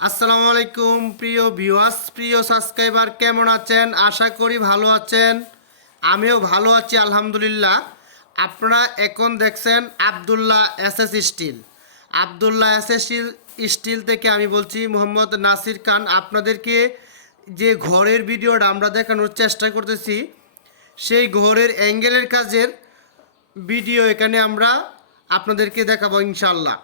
আসসালামু আলাইকুম, প্রিয় ভিউয়ার্স প্রিয় সাবস্ক্রাইবার কেমন আছেন? আশা করি ভালো আছেন। আমিও ভালো আছি, আলহামদুলিল্লাহ। আপনারা এখন দেখছেন Abdullah S S steel. Abdullah S S steel থেকে আমি বলছি, মোহাম্মদ নাসির খান, আপনাদেরকে যে ঘরের ভিডিওটা আমরা দেখানোর চেষ্টা করতেছি, সেই ঘরের অ্যাঙ্গেলের কাজের ভিডিও এখানে আমরা আপনাদেরকে দেখাবো ইনশাল্লাহ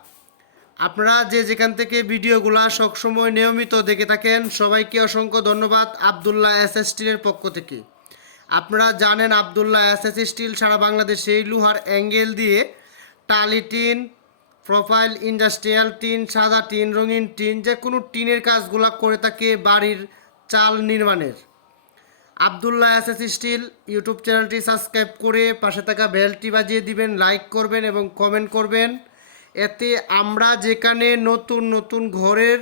আপনারা যে যেখান থেকে ভিডিওগুলা সবসময় নিয়মিত দেখে থাকেন, সবাইকে অসংখ্য ধন্যবাদ আবদুল্লাহ এস এস স্টিলের পক্ষ থেকে। আপনারা জানেন আবদুল্লাহ এস এস স্টিল সারা বাংলাদেশে লোহার অ্যাঙ্গেল দিয়ে টালি টিন, প্রোফাইল ইন্ডাস্ট্রিয়াল টিন, সাদা টিন, রঙিন টিন যে কোনো টিনের কাজগুলা করে থাকে বাড়ির চাল নির্মাণের। Abdullah S S steel YouTube চ্যানেলটি সাবস্ক্রাইব করে পাশে থাকা বেলটি বাজিয়ে দিবেন, লাইক করবেন এবং কমেন্ট করবেন। এতে আমরা যেখানে নতুন নতুন ঘরের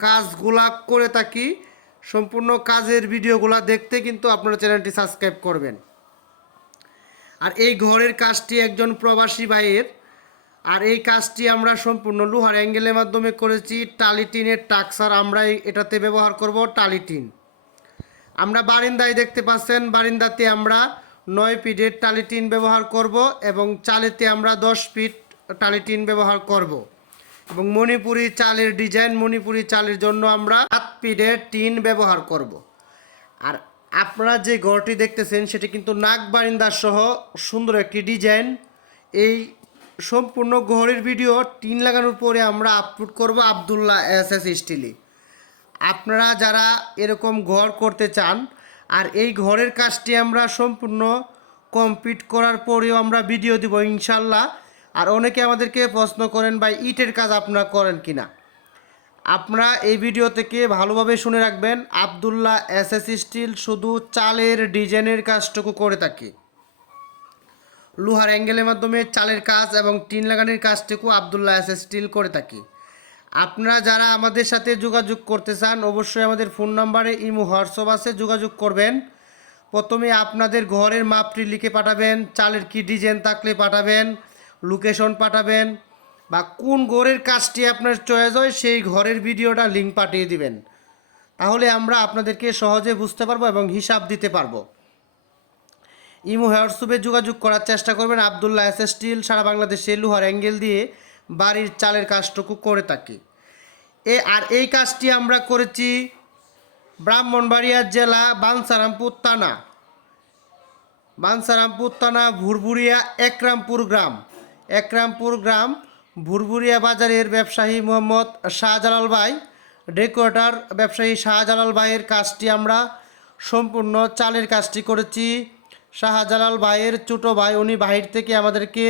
কাজগুলা করে থাকি, সম্পূর্ণ কাজের ভিডিওগুলা দেখতে কিন্তু আপনারা চ্যানেলটি সাবস্ক্রাইব করবেন। আর এই ঘরের কাজটি একজন প্রবাসী ভাইয়ের, আর এই কাজটি আমরা সম্পূর্ণ লোহার অ্যাঙ্গেলের মাধ্যমে করেছি। টালি টিনের টাকসার আমরা এটাতে ব্যবহার করব টালি টিন। আমরা বারিন্দায় দেখতে পাচ্ছেন, বারিন্দাতে আমরা নয় ফিটের টালিটিন ব্যবহার করব এবং চালেতে আমরা দশ ফিট টালিটিন ব্যবহার করব। এবং মণিপুরি চালের ডিজাইন, মণিপুরি চালের জন্য আমরা সাত ফিটের টিন ব্যবহার করব। আর আপনারা যে ঘরটি দেখতেছেন, সেটি কিন্তু নাক বারিন্দা সহ সুন্দর একটি ডিজাইন। এই সম্পূর্ণ ঘরের ভিডিও টিন লাগানোর পরে আমরা আপলোড করব আবদুল্লাহ এস এস স্টিলি। আপনারা যারা এরকম ঘর করতে চান, আর এই ঘরের কাজটি আমরা সম্পূর্ণ কমপ্লিট করার পরেও আমরা ভিডিও দিব ইনশাল্লাহ। আর অনেকে আমাদেরকে প্রশ্ন করেন, ভাই, ইটের কাজ আপনারা করেন কি না? আপনারা এই ভিডিও থেকে ভালোভাবে শুনে রাখবেন, আবদুল্লাহ এস এস স্টিল শুধু চালের ডিজাইনের কাজটুকু করে থাকে। লোহার অ্যাঙ্গেলের মাধ্যমে চালের কাজ এবং টিন লাগানোর কাজটুকু আবদুল্লাহ এস এস স্টিল করে থাকি। আপনারা যারা আমাদের সাথে যোগাযোগ করতে চান, অবশ্যই আমাদের ফোন নাম্বারে ইমো, হোয়াটসঅ্যাপ আছে, যোগাযোগ করবেন। প্রথমে আপনাদের ঘরের মাপটি লিখে পাঠাবেন, চালের কি ডিজাইন থাকলে পাঠাবেন। লোকেশন পাঠাবেন বা কোন ঘরের কাজটি আপনার চয়েস হয়, সেই ঘরের ভিডিওটা লিঙ্ক পাঠিয়ে দিবেন। তাহলে আমরা আপনাদেরকে সহজে বুঝতে পারব এবং হিসাব দিতে পারব। ইমো হোয়াটসঅ্যাপে যোগাযোগ করার চেষ্টা করবেন। আবদুল্লাহ এস স্টিল, সারা বাংলাদেশে লোহার অ্যাঙ্গেল দিয়ে বাড়ির চালের কাজটুকু করে থাকি। এ, আর এই কাজটি আমরা করেছি ব্রাহ্মণবাড়িয়া জেলা বানসারামপুর থানা। বানসারামপুর থানা ভুরভুরিয়া একরামপুর গ্রাম। একরামপুর গ্রাম ভুরভুরিয়া বাজারের ব্যবসায়ী মোহাম্মদ শাহজালাল ভাই। ডেকোরেটর ব্যবসায়ী শাহজালাল ভাইয়ের কাজটি আমরা সম্পূর্ণ চালের কাজটি করেছি। শাহজালাল ভাইয়ের ছোটো ভাই, উনি বাহির থেকে আমাদেরকে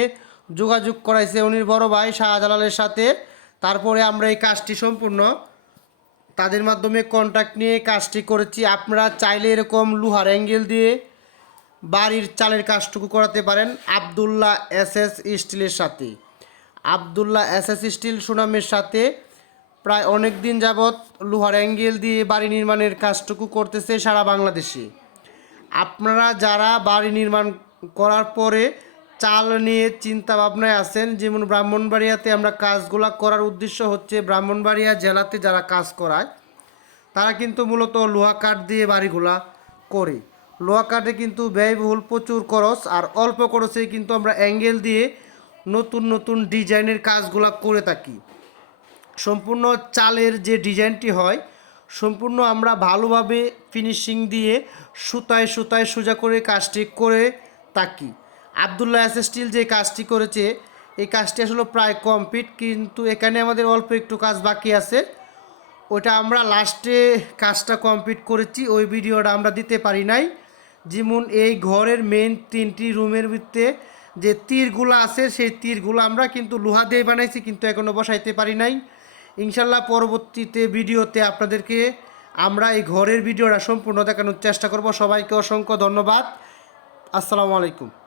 যোগাযোগ করাইছে। উনি বড় ভাই শাহজালালের সাথে। তারপরে আমরা এই কাজটি সম্পূর্ণ তাদের মাধ্যমে কন্ট্যাক্ট নিয়ে কাজটি করেছি। আপনারা চাইলে এরকম লোহার অ্যাঙ্গেল দিয়ে বাড়ির চালের কাজটুকু করাতে পারেন আবদুল্লাহ এস এস স্টিলের সাথে। আবদুল্লাহ এস এস স্টিল সুনামের সাথে প্রায় অনেক দিন যাবৎ লোহার অ্যাঙ্গেল দিয়ে বাড়ি নির্মাণের কাজটুকু করতেছে সারা বাংলাদেশে। আপনারা যারা বাড়ি নির্মাণ করার পরে চাল নিয়ে চিন্তা ভাবনায় আছেন, যেমন ব্রাহ্মণবাড়িয়াতে আমরা কাজগুলা করার উদ্দেশ্য হচ্ছে ব্রাহ্মণবাড়িয়া জেলাতে যারা কাজ করায়, তারা কিন্তু মূলত লোহা কাঠ দিয়ে বাড়িগুলা করে। লোহা কাঠে কিন্তু ব্যয়বহুল প্রচুর খরচ আর অল্প খরচেই কিন্তু আমরা অ্যাঙ্গেল দিয়ে নতুন নতুন ডিজাইনের কাজগুলা করে থাকি। সম্পূর্ণ চালের যে ডিজাইনটি হয়, সম্পূর্ণ আমরা ভালোভাবে ফিনিশিং দিয়ে সুতায় সুতায় সোজা করে কাজটি করে থাকি। আবদুল্লাহ এস স্টিল যে কাজটি করেছে, এই কাজটি আসলে প্রায় কমপ্লিট, কিন্তু এখানে আমাদের অল্প একটু কাজ বাকি আছে। ওটা আমরা লাস্টে কাজটা কমপ্লিট করেছি, ওই ভিডিওটা আমরা দিতে পারি নাই। যেমন এই ঘরের মেন তিনটি রুমের ভিতরে যে তীরগুলো আছে, সেই তীরগুলো আমরা কিন্তু লোহা দিয়ে বানাইছি, কিন্তু এখনও বসাইতে পারি নাই। ইনশাল্লাহ পরবর্তীতে ভিডিওতে আপনাদেরকে আমরা এই ঘরের ভিডিওটা সম্পূর্ণ দেখানোর চেষ্টা করব। সবাইকে অসংখ্য ধন্যবাদ। আসসালামু আলাইকুম।